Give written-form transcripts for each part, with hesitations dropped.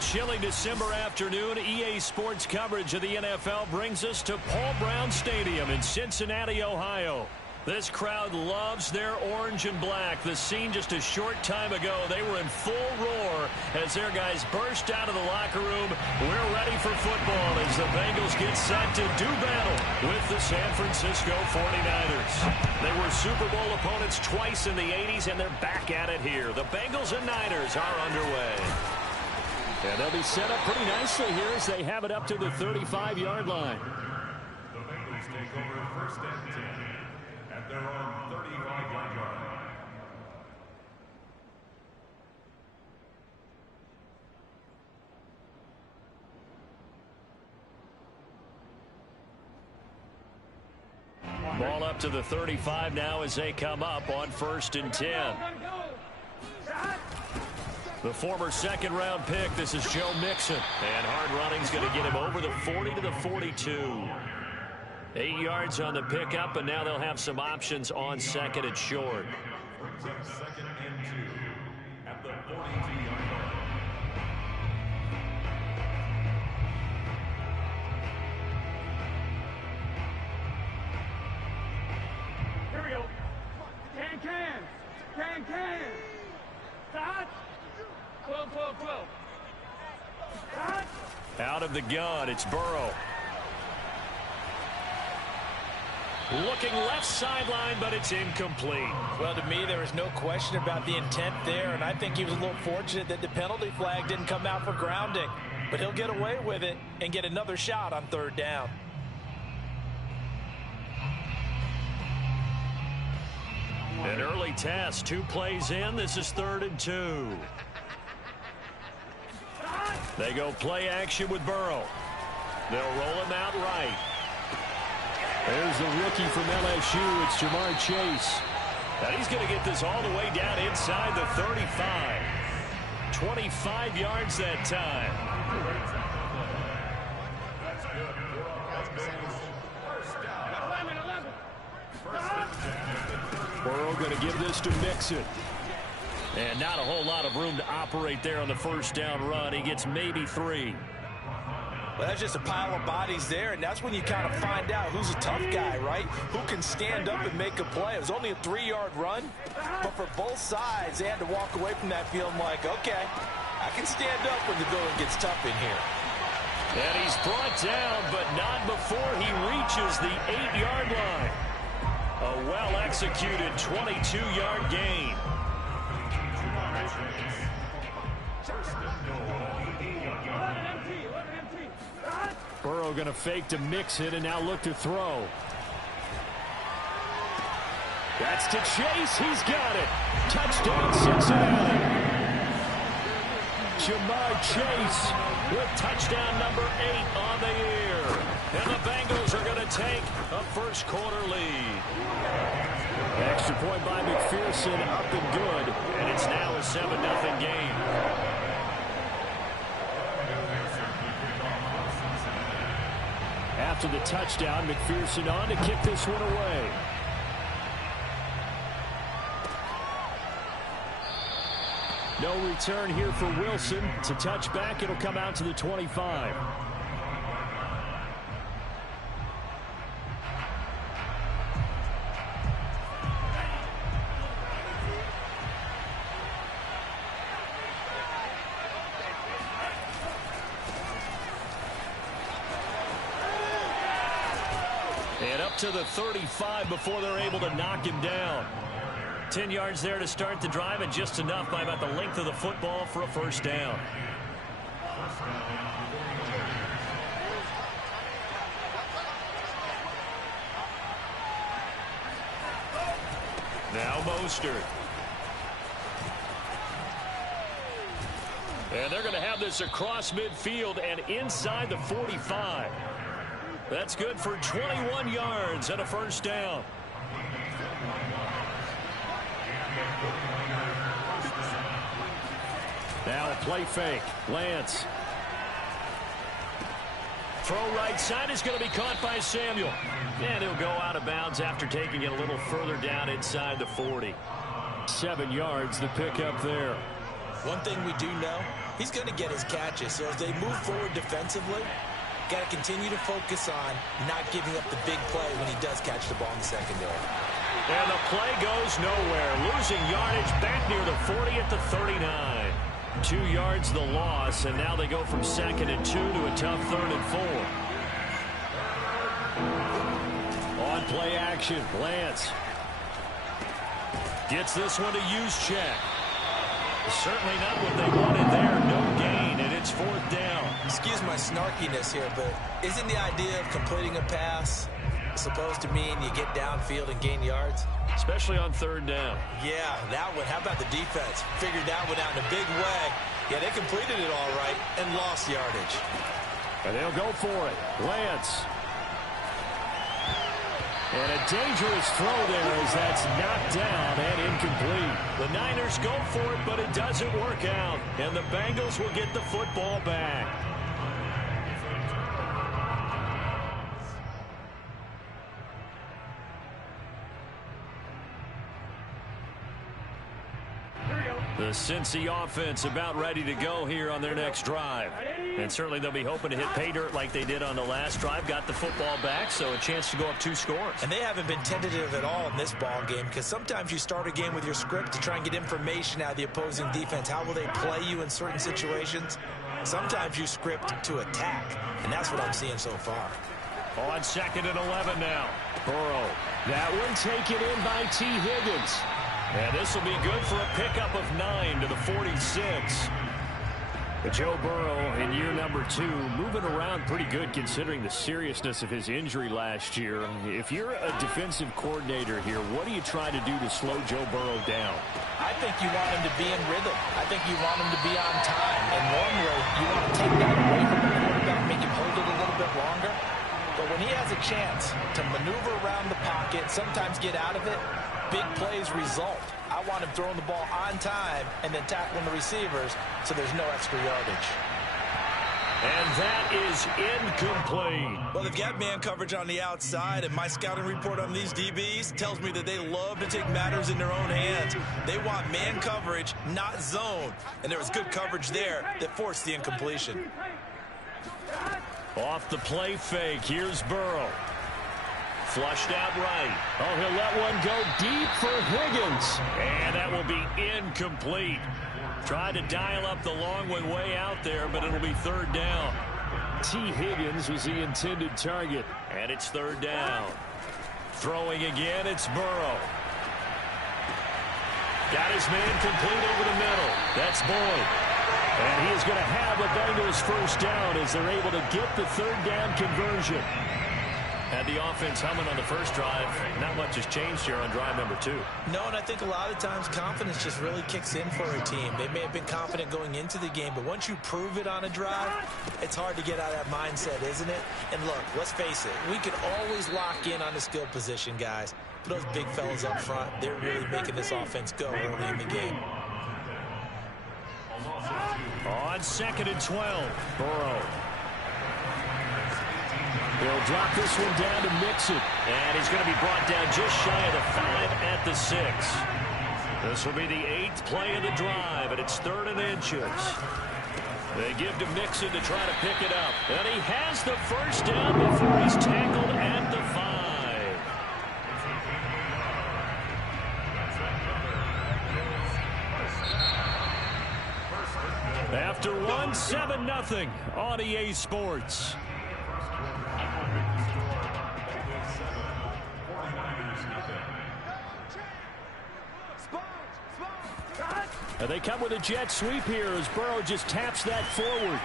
chilly December afternoon, EA Sports coverage of the NFL brings us to Paul Brown Stadium in Cincinnati, Ohio. This crowd loves their orange and black. The scene just a short time ago, they were in full roar as their guys burst out of the locker room. We're ready for football as the Bengals get set to do battle with the San Francisco 49ers. They were Super Bowl opponents twice in the 80s, and they're back at it here. The Bengals and Niners are underway. And they'll be set up pretty nicely here as they have it up to the 35-yard line. The Bengals take over first and 10 at their own 35-yard line. Ball up to the 35 now as they come up on first and 10. The former second-round pick, this is Joe Mixon. And hard running's going to get him over the 40 to the 42. 8 yards on the pickup, and now they'll have some options on second and short. Second and 2 at the 42-yard line. Here we go. Can. Start. 12. Out of the gun, it's Burrow. Looking left sideline, but it's incomplete. Well, to me, there was no question about the intent there, and I think he was a little fortunate that the penalty flag didn't come out for grounding. But he'll get away with it and get another shot on third down. An early test, 2 plays in. This is 3rd and 2. They go play action with Burrow. They'll roll him out right. There's the rookie from LSU. It's Jamar Chase. And he's going to get this all the way down inside the 35. 25 yards that time. Burrow going to give this to Mixon. And not a whole lot of room to operate there on the first down run. He gets maybe 3. Well, that's just a pile of bodies there, and that's when you kind of find out who's a tough guy, right? Who can stand up and make a play. It was only a 3-yard run, but for both sides, they had to walk away from that feeling like, okay, I can stand up when the going gets tough in here. And he's brought down, but not before he reaches the 8-yard line. A well-executed 22-yard gain. Burrow going to fake to Mixon and now look to throw. That's to Chase. He's got it. Touchdown, Cincinnati. Jamar Chase with touchdown number 8 on the year. And the Bengals are going to take a first quarter lead. Extra point by McPherson, up and good. And it's now a 7-0 game. After the touchdown, McPherson on to kick this one away. No return here for Wilson. It's a touchback. It'll come out to the 25. And up to the 35 before they're able to knock him down. 10 yards there to start the drive, and just enough by about the length of the football for a first down. Now Mostert. And they're going to have this across midfield and inside the 45. That's good for 21 yards and a first down. Now a play fake. Lance. Throw right side is going to be caught by Samuel. And he'll go out of bounds after taking it a little further down inside the 40. 7 yards, the pickup there. One thing we do know, he's going to get his catches. So as they move forward defensively, got to continue to focus on not giving up the big play when he does catch the ball in the secondary. And the play goes nowhere. Losing yardage back near the 40 at the 39. 2 yards the loss, and now they go from 2nd and 2 to a tough 3rd and 4. On play action, Lance gets this one to Juszczyk. Certainly not what they wanted there. No gain, and it's 4th down. Excuse my snarkiness here, but isn't the idea of completing a pass supposed to mean you get downfield and gain yards? Especially on 3rd down. Yeah, that one. How about the defense? Figured that one out in a big way. Yeah, they completed it all right and lost yardage. And they'll go for it. Lance. And a dangerous throw there as that's knocked down and incomplete. The Niners go for it, but it doesn't work out. And the Bengals will get the football back. The Cincy offense about ready to go here on their next drive. And certainly they'll be hoping to hit pay dirt like they did on the last drive. Got the football back, so a chance to go up 2 scores. And they haven't been tentative at all in this ball game, because sometimes you start a game with your script to try and get information out of the opposing defense. How will they play you in certain situations? Sometimes you script to attack, and that's what I'm seeing so far. On 2nd and 11 now. Burrow. That one taken in by T. Higgins. And this will be good for a pickup of 9 to the 46. Joe Burrow in year number 2, moving around pretty good considering the seriousness of his injury last year. If you're a defensive coordinator here, what do you try to do to slow Joe Burrow down? I think you want him to be in rhythm. I think you want him to be on time. And normally, you want to take that away from the quarterback, make him hold it a little bit longer. But when he has a chance to maneuver around the pocket, sometimes get out of it, big plays result. I want him throwing the ball on time and then tackling the receivers so there's no extra yardage. And that is incomplete. Well, they've got man coverage on the outside, and my scouting report on these DBs tells me that they love to take matters in their own hands. They want man coverage, not zone. And there was good coverage there that forced the incompletion. Off the play fake, here's Burrow. Flushed out right. Oh, he'll let one go deep for Higgins. And that will be incomplete. Tried to dial up the long one way out there, but it'll be 3rd down. T. Higgins was the intended target. And it's 3rd down. Throwing again, it's Burrow. Got his man complete over the middle. That's Boyd. And he is going to have the Bengals 1st down as they're able to get the 3rd down conversion. Had the offense humming on the first drive. Not much has changed here on drive number 2. No, and I think a lot of times confidence just really kicks in for a team. They may have been confident going into the game, but once you prove it on a drive, it's hard to get out of that mindset, isn't it? And look, let's face it, we can always lock in on the skill position, guys. But those big fellas up front, they're really making this offense go early in the game. On 2nd and 12, Burrow. He'll drop this one down to Mixon. And he's going to be brought down just shy of the 5 at the 6. This will be the 8th play of the drive, and it's 3rd and inches. They give to Mixon to try to pick it up. And he has the 1st down before he's tackled at the 5. After 1, 7-0 on EA Sports. And they come with a jet sweep here as Burrow just taps that forward.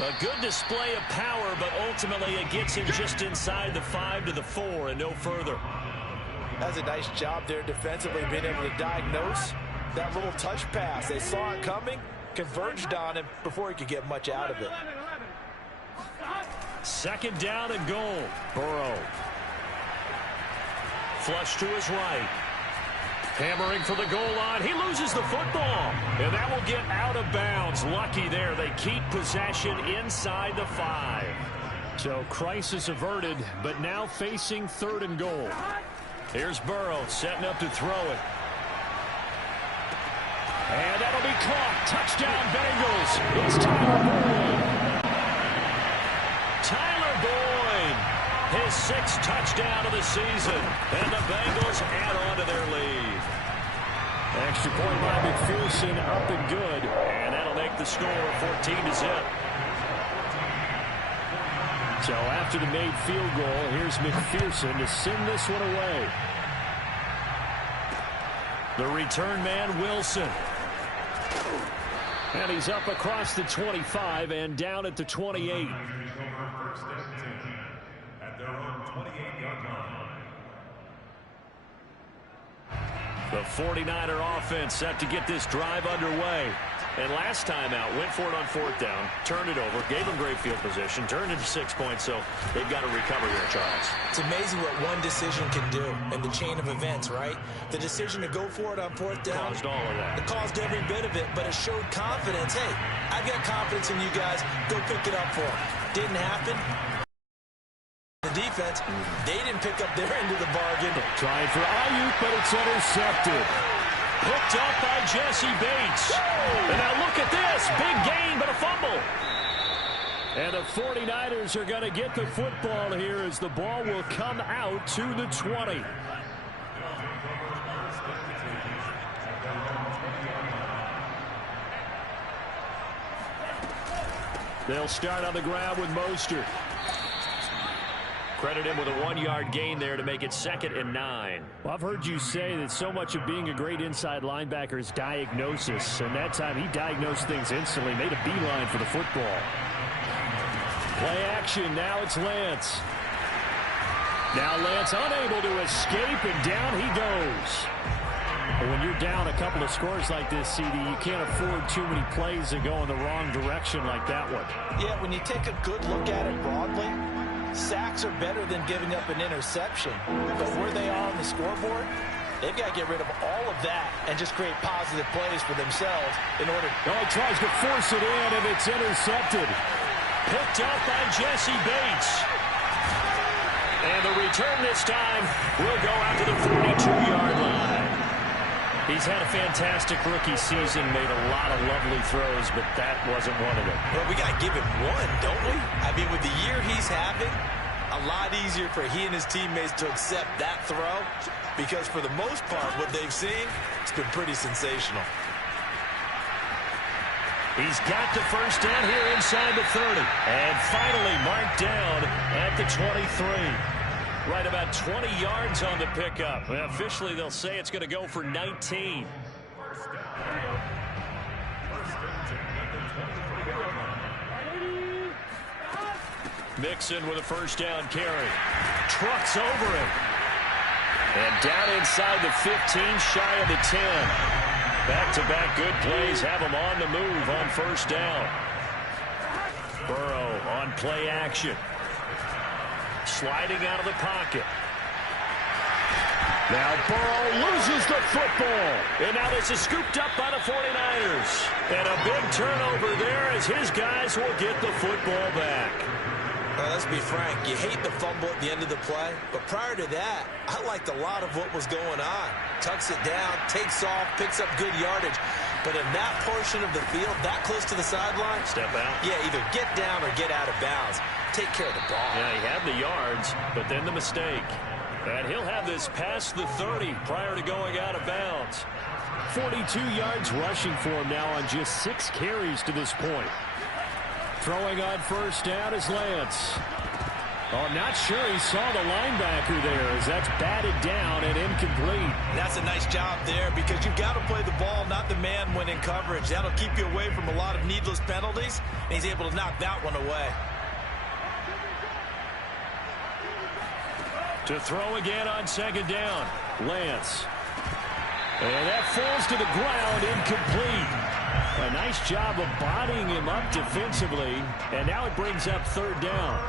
A good display of power, but ultimately it gets him just inside the 5 to the 4 and no further. That's a nice job there defensively, being able to diagnose that little touch pass. They saw it coming, converged on him before he could get much out of it. 2nd down and goal. Burrow. Flush to his right. Hammering for the goal line. He loses the football. And that will get out of bounds. Lucky there. They keep possession inside the 5. So crisis averted, but now facing 3rd and goal. Here's Burrow setting up to throw it. And that'll be caught. Touchdown Bengals. It's Tyler Boyd. Tyler Boyd, his 6th touchdown of the season. And the Bengals add on to their lead. Extra point by McPherson, up and good. And that'll make the score 14-0. So after the made field goal, here's McPherson to send this one away. The return man, Wilson. And he's up across the 25 and down at the 28. At their own 28-yard line. The 49er offense set to get this drive underway. And last time out, went for it on 4th down, turned it over, gave them great field position, turned into 6 points, so they've got to recover here, Charles. It's amazing what one decision can do in the chain of events, right? The decision to go for it on 4th down. Caused all of that. It caused every bit of it, but it showed confidence. Hey, I've got confidence in you guys. Go pick it up for them. Didn't happen. The defense, they didn't pick up their end of the bargain. Trying for Ayuk, but it's intercepted. Picked up by Jesse Bates. And now look at this. Big gain, but a fumble. And the 49ers are going to get the football here as the ball will come out to the 20. They'll start on the ground with Mostert. Credit him with a 1-yard gain there to make it 2nd and 9. Well, I've heard you say that so much of being a great inside linebacker is diagnosis. And that time he diagnosed things instantly, made a beeline for the football. Play action. Now it's Lance. Now Lance unable to escape, and down he goes. When you're down a couple of scores like this, CD, you can't afford too many plays that go in the wrong direction like that one. Yeah, when you take a good look at it broadly, sacks are better than giving up an interception. But where they are on the scoreboard, they've got to get rid of all of that and just create positive plays for themselves in order. Oh, he tries to force it in, and it's intercepted. Picked up by Jesse Bates. And the return this time will go out to the 42-yard line. He's had a fantastic rookie season, made a lot of lovely throws, but that wasn't one of them. Well, we got to give him one, don't we? I mean, with the year he's having, a lot easier for he and his teammates to accept that throw because for the most part, what they've seen, it's been pretty sensational. He's got the first down here inside the 30. And finally marked down at the 23. Right about 20 yards on the pickup. Well, officially, they'll say it's going to go for 19. Mixon with a first down carry. Trucks over him. And down inside the 15, shy of the 10. Back-to-back good plays have him on the move on first down. Burrow on play action. Sliding out of the pocket. Now Burrow loses the football. And now this is scooped up by the 49ers. And a big turnover there as his guys will get the football back. Well, let's be frank. You hate the fumble at the end of the play. But prior to that, I liked a lot of what was going on. Tucks it down, takes off, picks up good yardage. But in that portion of the field, that close to the sideline. Step out. Yeah, either get down or get out of bounds. Take care of the ball. Yeah, he had the yards, but then the mistake. And he'll have this past the 30 prior to going out of bounds. 42 yards rushing for him now on just 6 carries to this point. Throwing on first down is Lance. Oh, I'm not sure he saw the linebacker there as that's batted down and incomplete. That's a nice job there because you've got to play the ball, not the man when in coverage. That'll keep you away from a lot of needless penalties, and he's able to knock that one away. To throw again on second down, Lance. And that falls to the ground, incomplete. A nice job of bodying him up defensively, and now it brings up third down.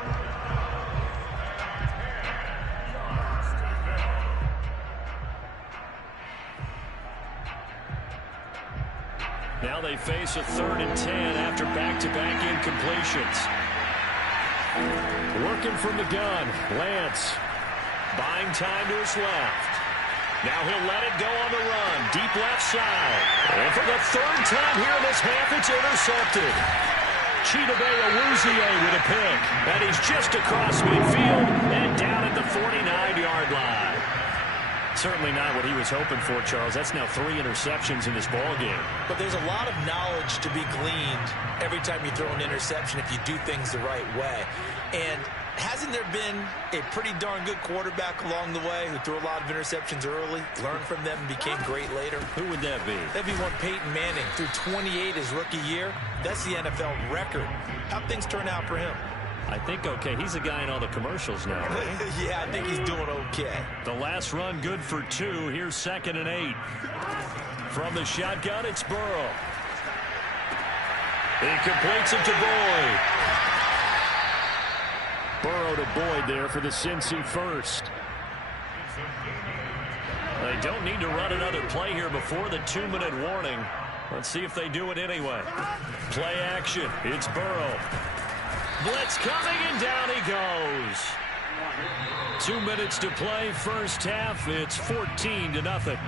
Now they face a 3rd and 10 after back-to-back incompletions. Working from the gun, Lance buying time to his left. Now he'll let it go on the run. Deep left side. And for the third time here in this half, it's intercepted. Chidobe Awuzie with a pick. And he's just across midfield and down at the 49-yard line. Certainly not what he was hoping for, Charles. That's now 3 interceptions in this ball game. But there's a lot of knowledge to be gleaned every time you throw an interception if you do things the right way. And hasn't there been a pretty darn good quarterback along the way who threw a lot of interceptions early, learned from them, and became great later? Who would that be? That'd be one Peyton Manning. Threw 28 his rookie year. That's the NFL record. How'd things turn out for him? I think okay. He's a guy in all the commercials now, right? Yeah, I think he's doing okay. The last run good for 2. Here's 2nd and 8. From the shotgun, it's Burrow. He completes it to Boyd. Burrow to Boyd there for the Cincy first. They don't need to run another play here before the 2-minute warning. Let's see if they do it anyway. Play action. It's Burrow. Blitz coming, and down he goes. 2 minutes to play, first half. It's 14-0.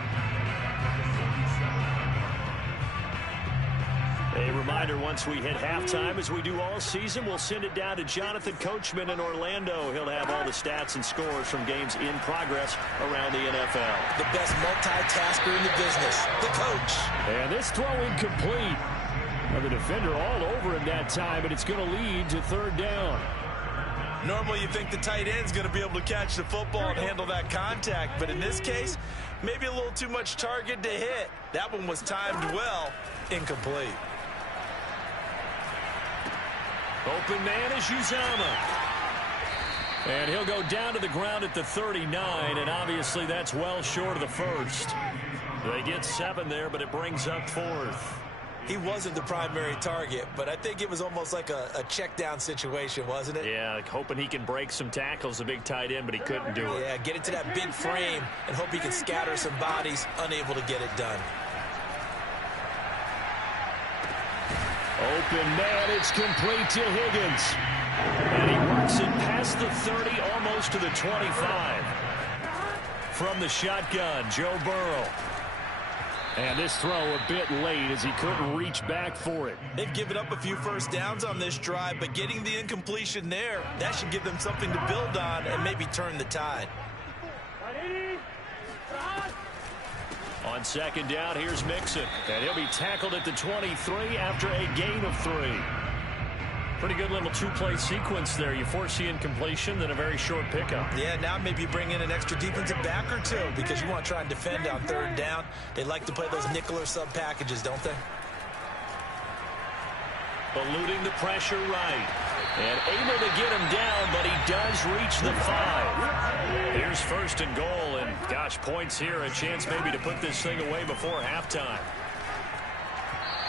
A reminder, once we hit halftime, as we do all season, we'll send it down to Jonathan Coachman in Orlando. He'll have all the stats and scores from games in progress around the NFL. The best multitasker in the business, the coach. And this throw incomplete. Well, the defender all over him that time, and it's going to lead to 3rd down. Normally you think the tight end's going to be able to catch the football and handle that contact, but in this case, maybe a little too much target to hit. That one was timed well. Incomplete. Open man is Uzama. And he'll go down to the ground at the 39, and obviously that's well short of the first. They get 7 there, but it brings up 4th. He wasn't the primary target, but I think it was almost like a check down situation, wasn't it? Yeah, like hoping he can break some tackles, a big tight end, but he couldn't do it. Yeah, get into that big frame and hope he can scatter some bodies, unable to get it done. Open man, it's complete to Higgins. And he works it past the 30, almost to the 25. From the shotgun, Joe Burrow. And this throw a bit late as he couldn't reach back for it. They've given up a few first downs on this drive, but getting the incompletion there, that should give them something to build on and maybe turn the tide. On 2nd down, here's Mixon. And he'll be tackled at the 23 after a gain of 3. Pretty good little 2-play sequence there. You force the incompletion, then a very short pickup. Yeah, now maybe you bring in an extra defensive back or 2 because you want to try and defend on 3rd down. They like to play those nickel or sub packages, don't they? Eluding the pressure right. And able to get him down, but he does reach the 5. Here's 1st and goal, and gosh, points here. A chance maybe to put this thing away before halftime.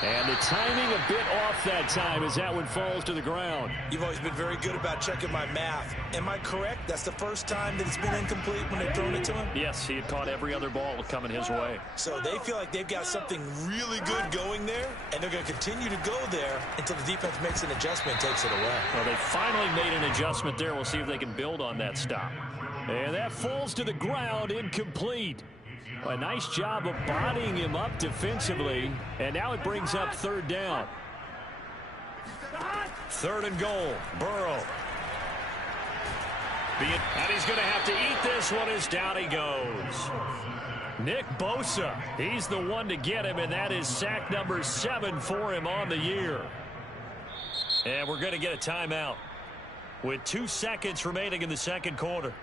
And the timing a bit off that time as that one falls to the ground. You've always been very good about checking my math. Am I correct? That's the first time that it's been incomplete when they've thrown it to him? Yes, he had caught every other ball coming his way. So they feel like they've got something really good going there, and they're going to continue to go there until the defense makes an adjustment and takes it away. Well, they finally made an adjustment there. We'll see if they can build on that stop. And that falls to the ground, incomplete. A nice job of bodying him up defensively, and now it brings up 3rd down. 3rd and goal, Burrow. And he's going to have to eat this one as down he goes. Nick Bosa, he's the one to get him, and that is sack number 7 for him on the year. And we're going to get a timeout with 2 seconds remaining in the 2nd quarter.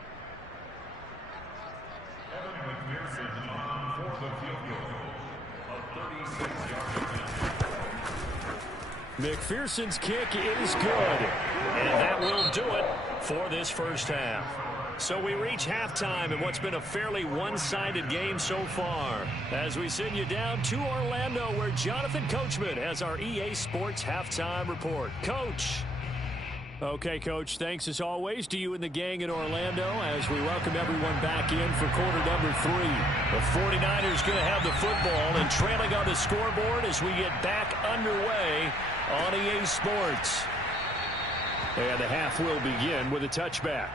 McPherson's kick is good. And that will do it for this first half. So we reach halftime in what's been a fairly one-sided game so far, as we send you down to Orlando, where Jonathan Coachman has our EA Sports Halftime Report. Coach. Okay, Coach, thanks as always to you and the gang in Orlando as we welcome everyone back in for quarter number 3. The 49ers going to have the football and trailing on the scoreboard as we get back underway on EA Sports. And the half will begin with a touchback.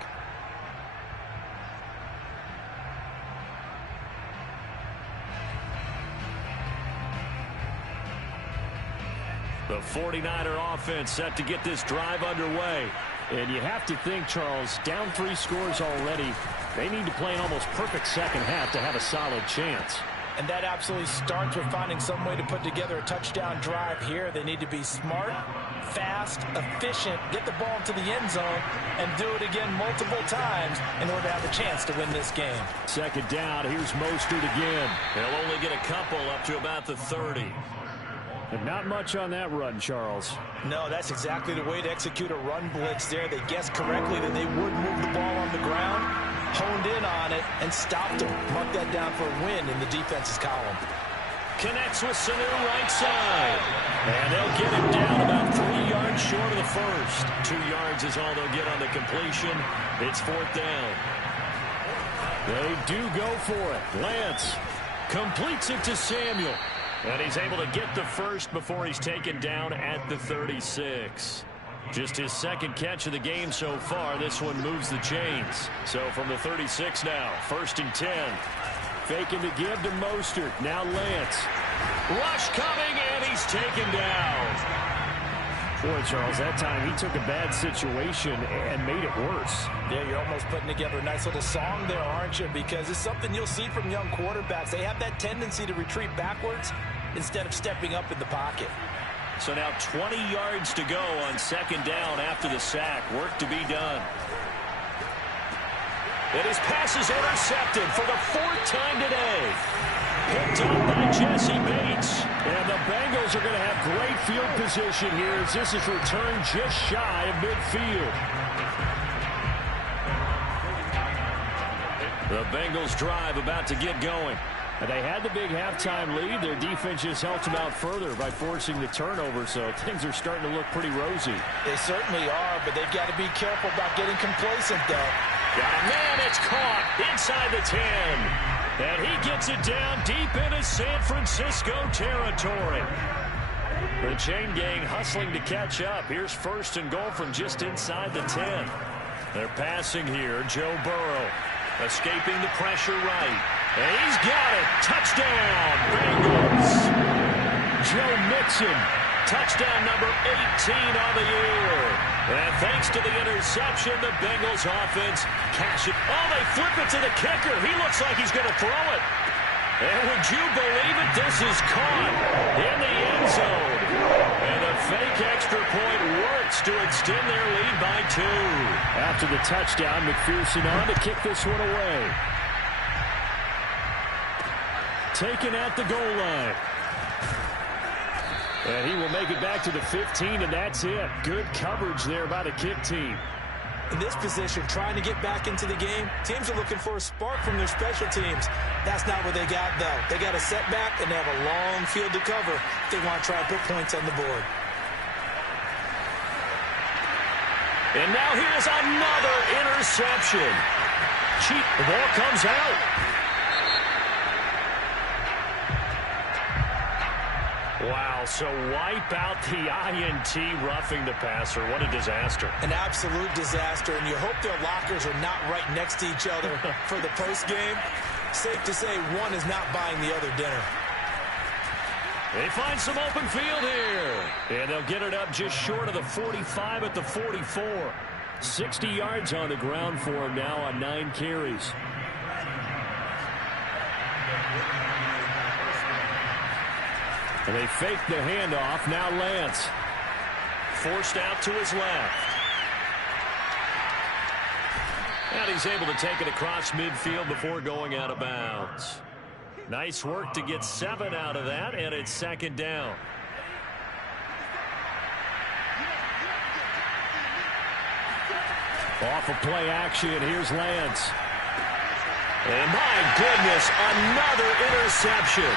The 49er offense set to get this drive underway. And you have to think, Charles, down 3 scores already. They need to play an almost perfect second half to have a solid chance. And that absolutely starts with finding some way to put together a touchdown drive here. They need to be smart, fast, efficient, get the ball into the end zone, and do it again multiple times in order to have a chance to win this game. Second down, here's Mostert again. They'll only get a couple up to about the 30. And not much on that run, Charles. No, that's exactly the way to execute a run blitz there. They guessed correctly that they would move the ball on the ground, honed in on it, and stopped them. Mark that down for a win in the defense's column. Connects with Sanu right side. And they'll get him down about 3 yards short of the first. 2 yards is all they'll get on the completion. It's 4th down. They do go for it. Lance completes it to Samuel. And he's able to get the first before he's taken down at the 36. Just his second catch of the game so far. This one moves the chains. So from the 36 now, 1st and 10. Faking to give to Mostert. Now Lance. Rush coming, and he's taken down. Boy, Charles, that time he took a bad situation and made it worse. Yeah, you're almost putting together a nice little song there, aren't you? Because it's something you'll see from young quarterbacks. They have that tendency to retreat backwards instead of stepping up in the pocket. So now 20 yards to go on 2nd down after the sack. Work to be done. And his pass is intercepted for the 4th time today. Picked up by Jesse Bates. And the Bengals are going to have great field position here as this is returned just shy of midfield. The Bengals drive about to get going. They had the big halftime lead. Their defense just helped them out further by forcing the turnover, so things are starting to look pretty rosy. They certainly are, but they've got to be careful about getting complacent, though. Got a man, it's caught inside the 10. And he gets it down deep into San Francisco territory. The chain gang hustling to catch up. Here's 1st and goal from just inside the 10. They're passing here. Joe Burrow escaping the pressure right. And he's got it. Touchdown, Bengals. Joe Mixon, touchdown number 18 on the year. And thanks to the interception, the Bengals offense cash it. Oh, they flip it to the kicker. He looks like he's going to throw it. And would you believe it? This is caught in the end zone. And the fake extra point works to extend their lead by 2. After the touchdown, McPherson on to kick this one away. Taken at the goal line. And he will make it back to the 15, and that's it. Good coverage there by the kick team. In this position, trying to get back into the game, teams are looking for a spark from their special teams. That's not what they got, though. They got a setback, and they have a long field to cover if they want to try and put points on the board. And now here's another interception. The ball comes out. Wow, so wipe out the INT roughing the passer. What a disaster. An absolute disaster, and you hope their lockers are not right next to each other for the postgame. Safe to say one is not buying the other dinner. They find some open field here. And they'll get it up just short of the 45 at the 44. 60 yards on the ground for him now on 9 carries. And they fake the handoff. Now Lance. Forced out to his left. And he's able to take it across midfield before going out of bounds. Nice work to get 7 out of that, and it's 2nd down. Off of play action, here's Lance. And my goodness, another interception.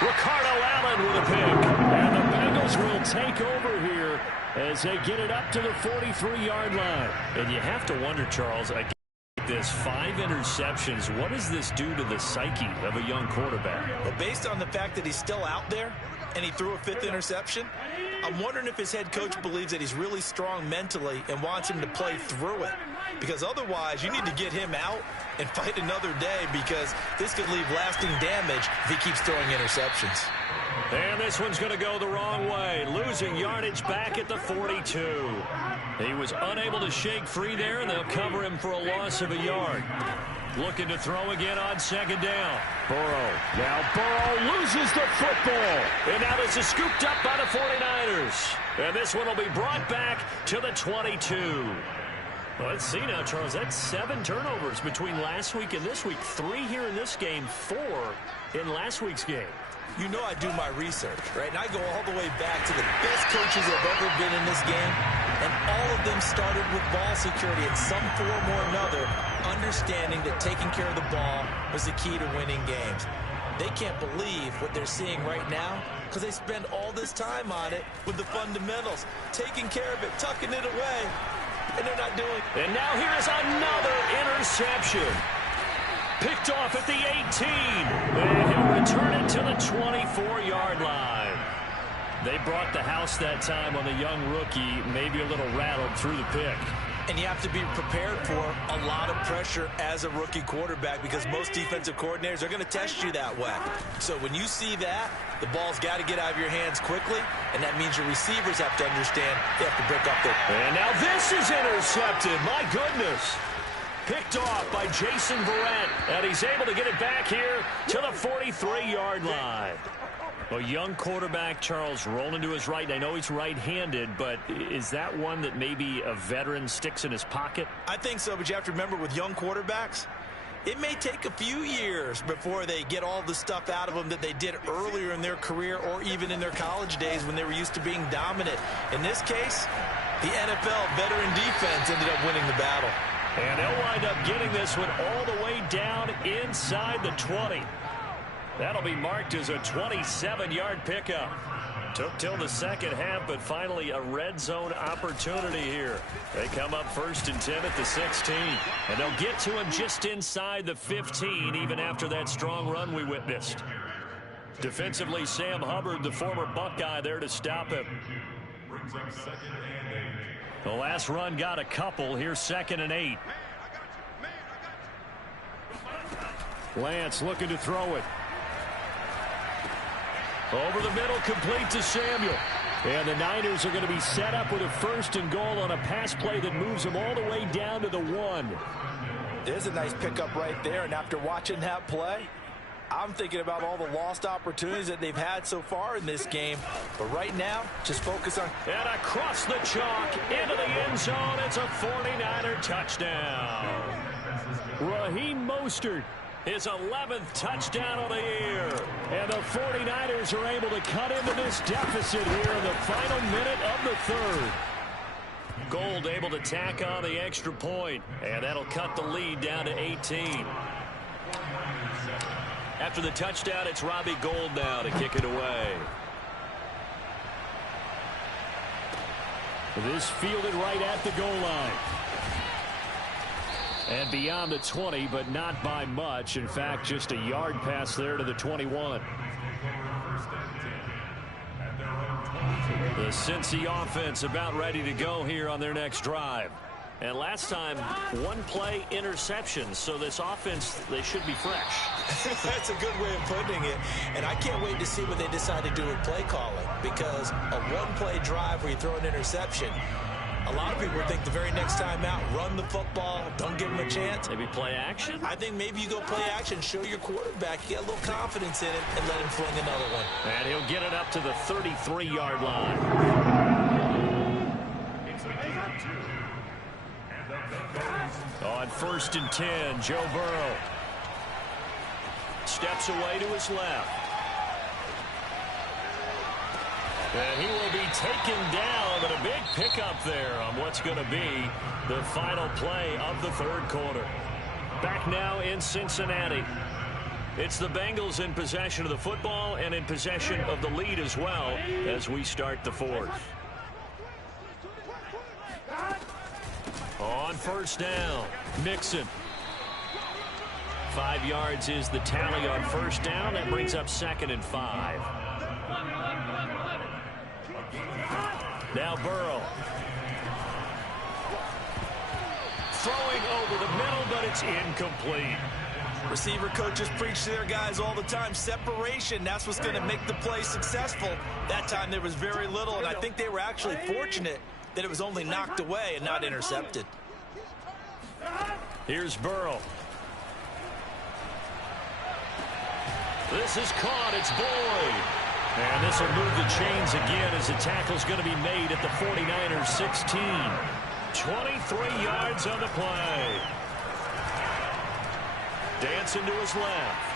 Ricardo Allen with a pick. And the Bengals will take over here as they get it up to the 43-yard line. And you have to wonder, Charles, again, this. 5 interceptions. What does this do to the psyche of a young quarterback? Well, based on the fact that he's still out there and he threw a 5th interception, I'm wondering if his head coach believes that he's really strong mentally and wants him to play through it. Because otherwise, you need to get him out and fight another day, because this could leave lasting damage if he keeps throwing interceptions. And this one's going to go the wrong way. Losing yardage back at the 42. He was unable to shake free there, and they'll cover him for a loss of a yard. Looking to throw again on 2nd down. Burrow. Now Burrow loses the football. And now this is scooped up by the 49ers. And this one will be brought back to the 22. Well, let's see now, Charles. That's 7 turnovers between last week and this week. 3 here in this game, 4 in last week's game. You know I do my research, right? And I go all the way back to the best coaches that have ever been in this game. And all of them started with ball security in some form or another, understanding that taking care of the ball was the key to winning games. They can't believe what they're seeing right now because they spend all this time on it with the fundamentals, taking care of it, tucking it away, and they're not doing it. And now here is another interception. Picked off at the 18. And he'll return it to the 24-yard line. They brought the house that time on the young rookie, maybe a little rattled through the pick. And you have to be prepared for a lot of pressure as a rookie quarterback, because most defensive coordinators are going to test you that way. So when you see that, the ball's got to get out of your hands quickly, and that means your receivers have to understand they have to break up their... And now this is intercepted. My goodness. Picked off by Jason Verrett, and he's able to get it back here to the 43-yard line. A young quarterback, Charles, rolling to his right. I know he's right-handed, but is that one that maybe a veteran sticks in his pocket? I think so, but you have to remember with young quarterbacks, it may take a few years before they get all the stuff out of them that they did earlier in their career or even in their college days when they were used to being dominant. In this case, the NFL veteran defense ended up winning the battle. And they'll wind up getting this one all the way down inside the 20. That'll be marked as a 27-yard pickup. Took till the second half, but finally a red zone opportunity here. They come up 1st and 10 at the 16. And they'll get to him just inside the 15, even after that strong run we witnessed. Defensively, Sam Hubbard, the former Buckeye, there to stop him. Brings up 2nd and 8. The last run got a couple. Here's 2nd and 8. Lance looking to throw it. Over the middle, complete to Samuel. And the Niners are going to be set up with a 1st and goal on a pass play that moves them all the way down to the 1. There's a nice pickup right there, and after watching that play, I'm thinking about all the lost opportunities that they've had so far in this game. But right now, just focus on... And across the chalk, into the end zone, it's a 49er touchdown. Raheem Mostert, his 11th touchdown of the year. And the 49ers are able to cut into this deficit here in the final minute of the 3rd. Gold able to tack on the extra point, and that'll cut the lead down to 18. After the touchdown, it's Robbie Gould now to kick it away. This fielded right at the goal line. And beyond the 20, but not by much. In fact, just a yard pass there to the 21. The Cincy offense about ready to go here on their next drive. And last time, 1-play interception. So this offense, they should be fresh. That's a good way of putting it. And I can't wait to see what they decide to do with play calling. Because a 1-play drive where you throw an interception, a lot of people think the very next time out, run the football, don't give them a chance. Maybe play action? I think maybe you go play action, show your quarterback, get a little confidence in it, and let him fling another one. And he'll get it up to the 33-yard line. On 1st and 10, Joe Burrow steps away to his left. And he will be taken down, but a big pickup there on what's going to be the final play of the 3rd quarter. Back now in Cincinnati. It's the Bengals in possession of the football and in possession of the lead as well as we start the 4th. On 1st down, Mixon 5 yards is the tally on first down. That brings up 2nd and 5. Now Burrow. Throwing over the middle, but it's incomplete. Receiver coaches preach to their guys all the time. Separation, that's what's going to make the play successful. That time there was very little, and I think they were actually fortunate that it was only knocked away and not intercepted. Here's Burrow. This is caught. It's Boyd. And this will move the chains again as the tackle's going to be made at the 49ers 16. 23 yards on the play. Dancing to his left.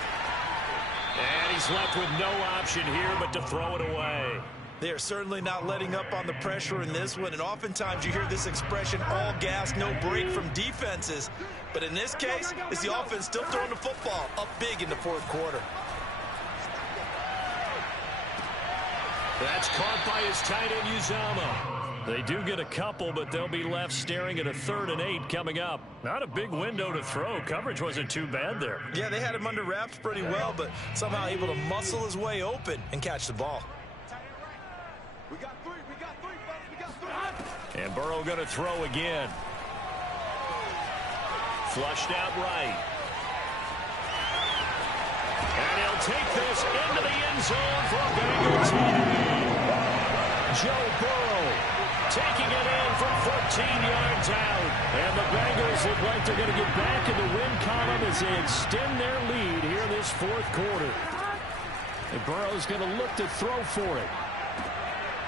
And he's left with no option here but to throw it away. They are certainly not letting up on the pressure in this one, and oftentimes you hear this expression, all gas, no break from defenses. But in this case, it's the offense still throwing the football up big in the fourth quarter. That's caught by his tight end, Uzama. They do get a couple, but they'll be left staring at a 3rd and 8 coming up. Not a big window to throw. Coverage wasn't too bad there. Yeah, they had him under wraps pretty well, but somehow able to muscle his way open and catch the ball. We got three, fellas, we got three. And Burrow going to throw again. Flushed out right. And he'll take this into the end zone for a Bengals TD. Joe Burrow taking it in from 14 yards out. And the Bengals look like they're going to get back in the win column as they extend their lead here this fourth quarter. And Burrow's going to look to throw for it.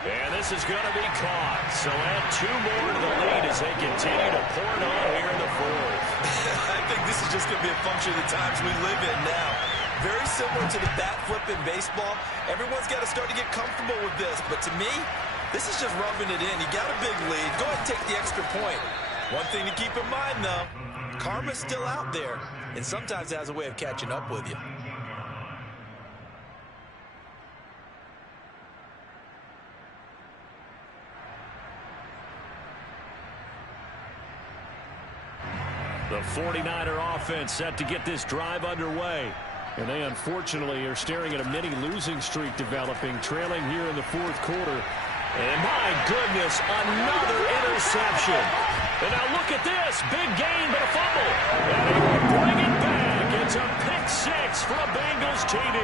And this is going to be caught. So add 2 more to the lead as they continue to pour it on here in the fourth. I think this is just going to be a function of the times we live in now. Very similar to the bat flip in baseball. Everyone's got to start to get comfortable with this. But to me, this is just rubbing it in. You got a big lead. Go ahead and take the extra point. One thing to keep in mind, though, karma's still out there. And sometimes it has a way of catching up with you. The 49er offense set to get this drive underway. And they unfortunately are staring at a mini losing streak developing, trailing here in the fourth quarter. And my goodness, another interception. And now look at this. Big gain, but a fumble. And they will bring it back. It's a pick 6 for a Bengals TD.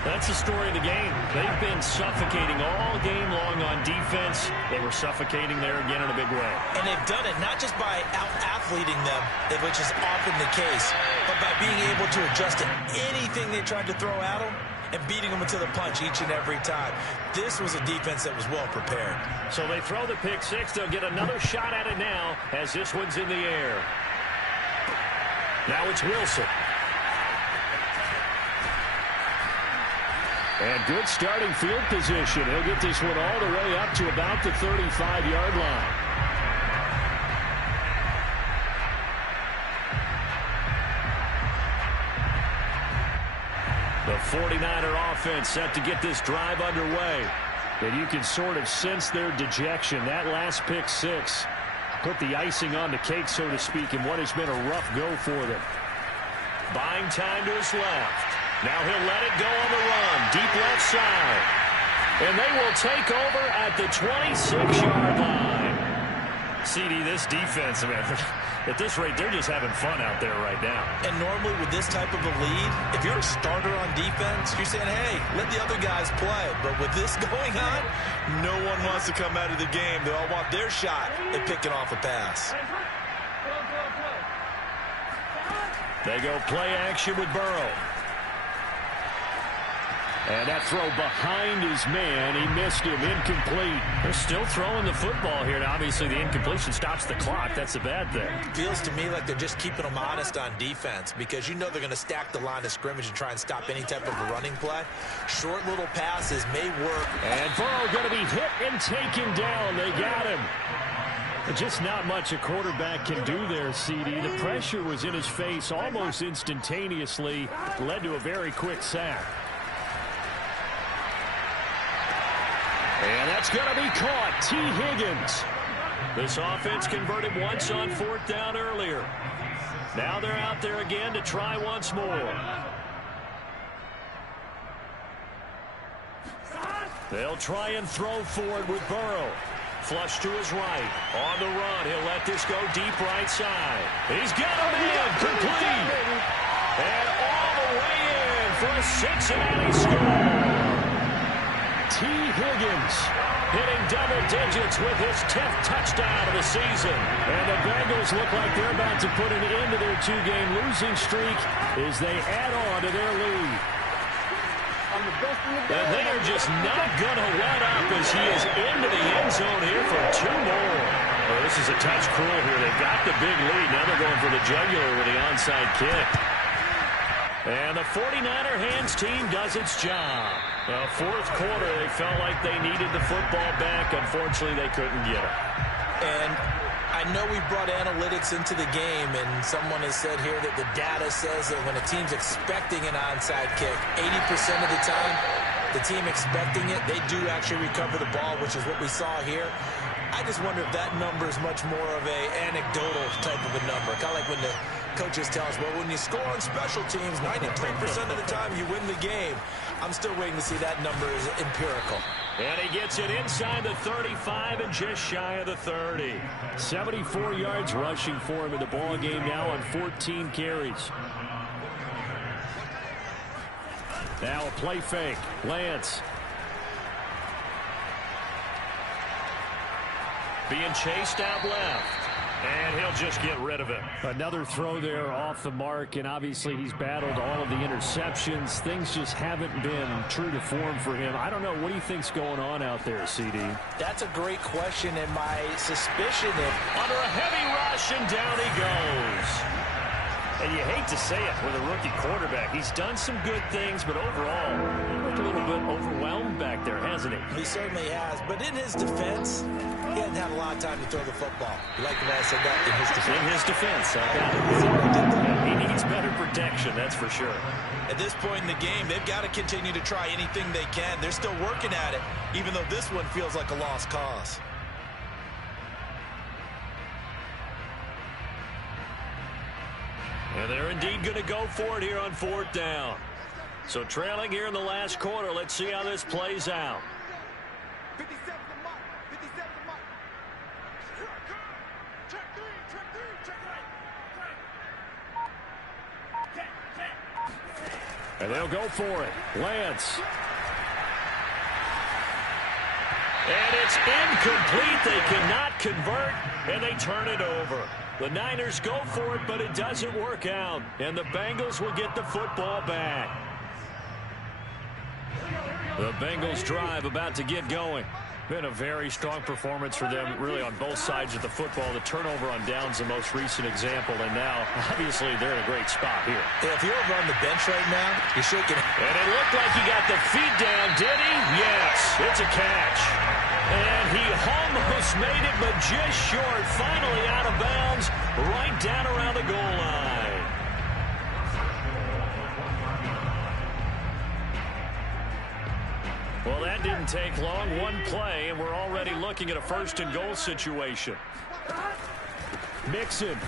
That's the story of the game. They've been suffocating all game long on defense. They were suffocating there again in a big way. And they've done it not just by out-athleting them, which is often the case, but by being able to adjust to anything they tried to throw at them and beating them into the punch each and every time. This was a defense that was well prepared. So they throw the pick 6. They'll get another shot at it now as this one's in the air. Now it's Wilson. And good starting field position. He'll get this one all the way up to about the 35-yard line. The 49er offense set to get this drive underway. And you can sort of sense their dejection. That last pick 6 put the icing on the cake, so to speak, in what has been a rough go for them. Buying time to his left. Now he'll let it go on the run. Deep left side. And they will take over at the 26-yard line. CD, this defense, man, at this rate, they're just having fun out there right now. And normally with this type of a lead, if you're a starter on defense, you're saying, hey, let the other guys play. But with this going on, no one wants to come out of the game. They all want their shot at picking off a pass. They go play action with Burrow. And that throw behind his man. He missed him. Incomplete. They're still throwing the football here. Now, obviously, the incompletion stops the clock. That's the bad thing. Feels to me like they're just keeping them honest on defense because you know they're going to stack the line of scrimmage and try and stop any type of a running play. Short little passes may work. And Burrow going to be hit and taken down. They got him. Just not much a quarterback can do there, CD. The pressure was in his face almost instantaneously. Led to a very quick sack. And that's going to be caught. T. Higgins. This offense converted once on 4th down earlier. Now they're out there again to try once more. They'll try and throw forward with Burrow. Flush to his right. On the run, he'll let this go deep right side. He's got a man complete. And all the way in for a Cincinnati score. T. Higgins hitting double digits with his 10th touchdown of the season. And the Bengals look like they're about to put an end to their 2-game losing streak as they add on to their lead. And they are just not going to let up as he is into the end zone here for 2 more. Oh, this is a touch cruel here. They've got the big lead. Now they're going for the jugular with the onside kick. And the 49er hands team does its job. Now, 4th quarter, they felt like they needed the football back. Unfortunately, they couldn't get it. And I know we brought analytics into the game, and someone has said here that the data says that when a team's expecting an onside kick, 80% of the time, the team expecting it, they do actually recover the ball, which is what we saw here. I just wonder if that number is much more of a anecdotal type of a number. Kind of like when the coaches tell us, well, when you score on special teams, 93% of the time you win the game. I'm still waiting to see that number is empirical. And he gets it inside the 35 and just shy of the 30. 74 yards rushing for him in the ball game now on 14 carries. Now a play fake. Lance. Being chased out left. And he'll just get rid of it. Another throw there off the mark, and obviously he's battled all of the interceptions. Things just haven't been true to form for him. I don't know. What do you think's going on out there, CD? That's a great question, and my suspicion is under a heavy rush, and down he goes. And you hate to say it with a rookie quarterback. He's done some good things, but overall, he looked a little bit overwhelmed back there, hasn't he? He certainly has. But in his defense, he hasn't had a lot of time to throw the football. You like the way I said that? In his defense. In his defense. Yeah, he needs better protection, that's for sure. At this point in the game, they've got to continue to try anything they can. They're still working at it, even though this one feels like a lost cause. And they're indeed going to go for it here on 4th down. So trailing here in the last quarter, let's see how this plays out. 57 to Mike. 57 to Mike. Check three, check right. And they'll go for it. Lance. And it's incomplete. They cannot convert, and they turn it over. The Niners go for it, but it doesn't work out. And the Bengals will get the football back. The Bengals drive about to get going. Been a very strong performance for them, really, on both sides of the football. The turnover on downs, the most recent example, and now, obviously, they're in a great spot here. Yeah, if you're over on the bench right now, you're shaking. And it looked like he got the feet down, did he? Yes, it's a catch. And he almost made it, but just short. Finally out of bounds, right down around the goal line. Well, that didn't take long. One play, and we're already looking at a 1st and goal situation. Mixon.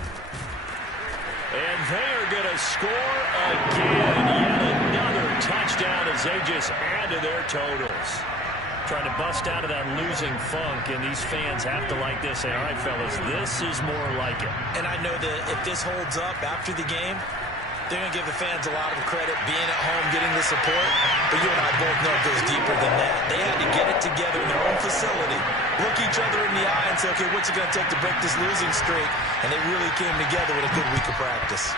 And they are going to score again. Yet another touchdown as they just add to their totals. Trying to bust out of that losing funk, and these fans have to like this. Say, all right, fellas, this is more like it. And I know that if this holds up after the game, they're going to give the fans a lot of credit, being at home, getting the support. But you and I both know it goes deeper than that. They had to get it together in their own facility, look each other in the eye and say, okay, what's it going to take to break this losing streak? And they really came together with a good week of practice.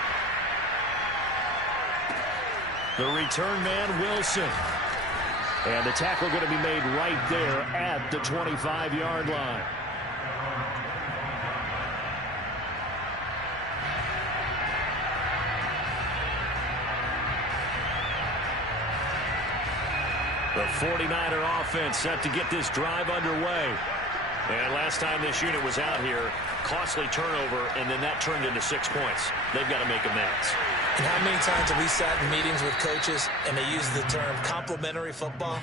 The return man, Wilson. And the tackle going to be made right there at the 25-yard line. The 49er offense set to get this drive underway. And last time this unit was out here, costly turnover, and then that turned into 6 points. They've got to make amends. And how many times have we sat in meetings with coaches and they use the term complementary football?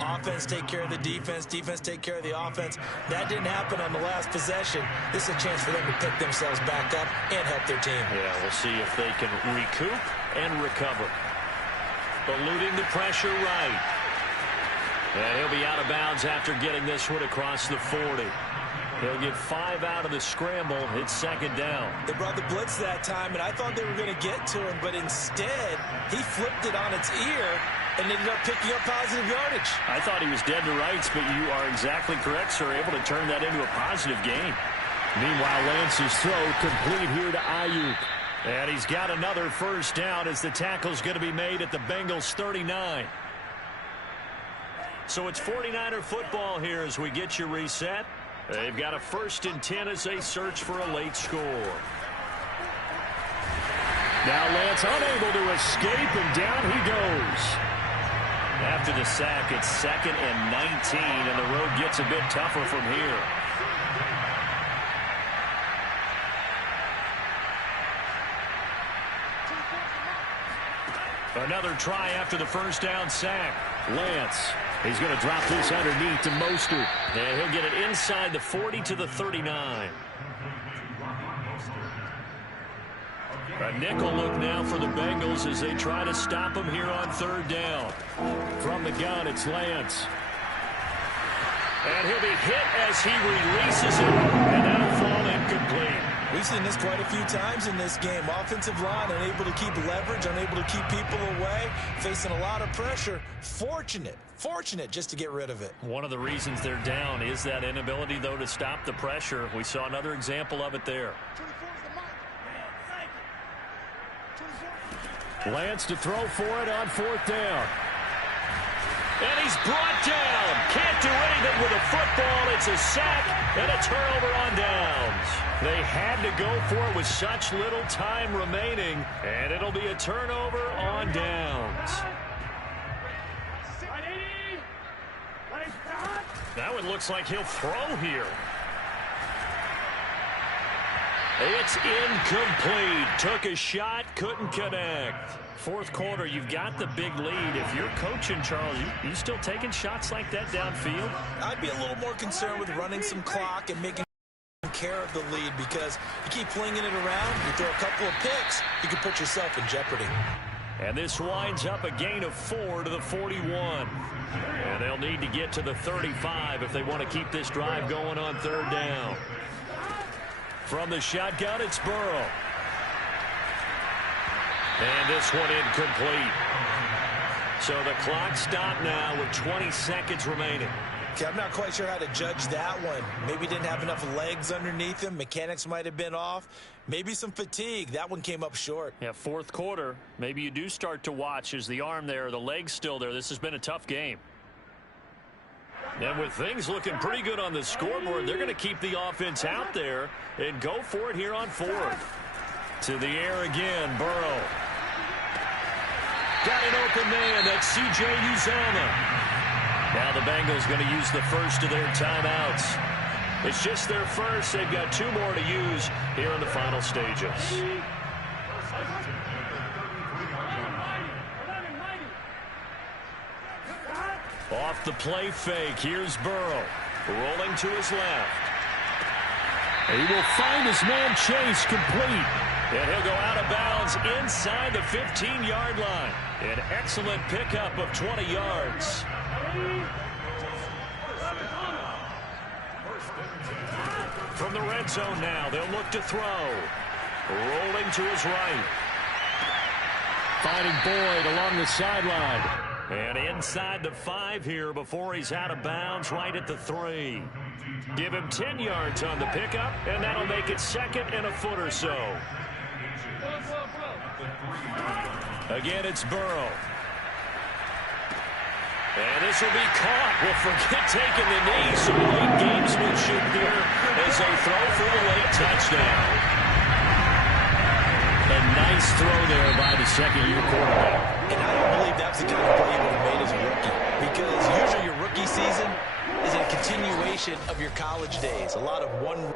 Offense take care of the defense, defense take care of the offense. That didn't happen on the last possession. This is a chance for them to pick themselves back up and help their team. Yeah, we'll see if they can recoup and recover. Eluding the pressure right. And he'll be out of bounds after getting this one across the 40. He'll get 5 out of the scramble. It's second down. They brought the blitz that time, and I thought they were going to get to him, but instead, he flipped it on its ear and ended up picking up positive yardage. I thought he was dead to rights, but you are exactly correct, sir. Able to turn that into a positive gain. Meanwhile, Lance's throw complete here to Ayuk. And he's got another first down as the tackle's going to be made at the Bengals 39. So it's 49er football here as we get you reset. They've got a 1st and 10 as they search for a late score. Now Lance unable to escape, and down he goes. After the sack, it's 2nd and 19, and the road gets a bit tougher from here. Another try after the first down sack. Lance, he's going to drop this underneath to Mostert. And he'll get it inside the 40 to the 39. A nickel look now for the Bengals as they try to stop him here on 3rd down. From the gun, it's Lance. And he'll be hit as he releases it, and that'll fall incomplete. We've seen this quite a few times in this game. Offensive line unable to keep leverage, unable to keep people away, facing a lot of pressure. Fortunate just to get rid of it. One of the reasons they're down is that inability, though, to stop the pressure. We saw another example of it there. Lance to throw for it on 4th down. And he's brought down. Can't do anything with a football. It's a sack and a turnover on downs. They had to go for it with such little time remaining, and it'll be a turnover on downs. That one looks like he'll throw here. It's incomplete. Took a shot, couldn't connect. 4th quarter, you've got the big lead. If you're coaching, Charles, you still taking shots like that downfield? I'd be a little more concerned with running some clock and making care of the lead, because you keep flinging it around, you throw a couple of picks, you can put yourself in jeopardy. And this winds up a gain of 4 to the 41. And they'll need to get to the 35 if they want to keep this drive going on 3rd down. From the shotgun, it's Burrow. And this one incomplete. So the clock stopped now with 20 seconds remaining. Okay, I'm not quite sure how to judge that one. Maybe didn't have enough legs underneath him. Mechanics might have been off. Maybe some fatigue. That one came up short. Yeah, 4th quarter. Maybe you do start to watch. Is the arm there, the leg's still there? This has been a tough game. And with things looking pretty good on the scoreboard, they're going to keep the offense out there and go for it here on 4th. To the air again, Burrow. Got an open man. That's C.J. Uzomah. Now the Bengals going to use the first of their timeouts. It's just their first. They've got 2 more to use here in the final stages. Off the play fake. Here's Burrow. Rolling to his left. He will find his man Chase complete. And he'll go out of bounds inside the 15-yard line. An excellent pickup of 20 yards. From the red zone now, they'll look to throw. Rolling to his right. Finding Boyd along the sideline. And inside the 5 here before he's out of bounds right at the 3. Give him 10 yards on the pickup, and that'll make it 2nd and a foot or so. Again, it's Burrow. And this will be caught. Well, forget taking the knee. Some late gamesmanship here as they throw for a late touchdown. A nice throw there by the second-year quarterback. And I don't believe that's the kind of play you would have made as a rookie, because usually your rookie season is a continuation of your college days. A lot of one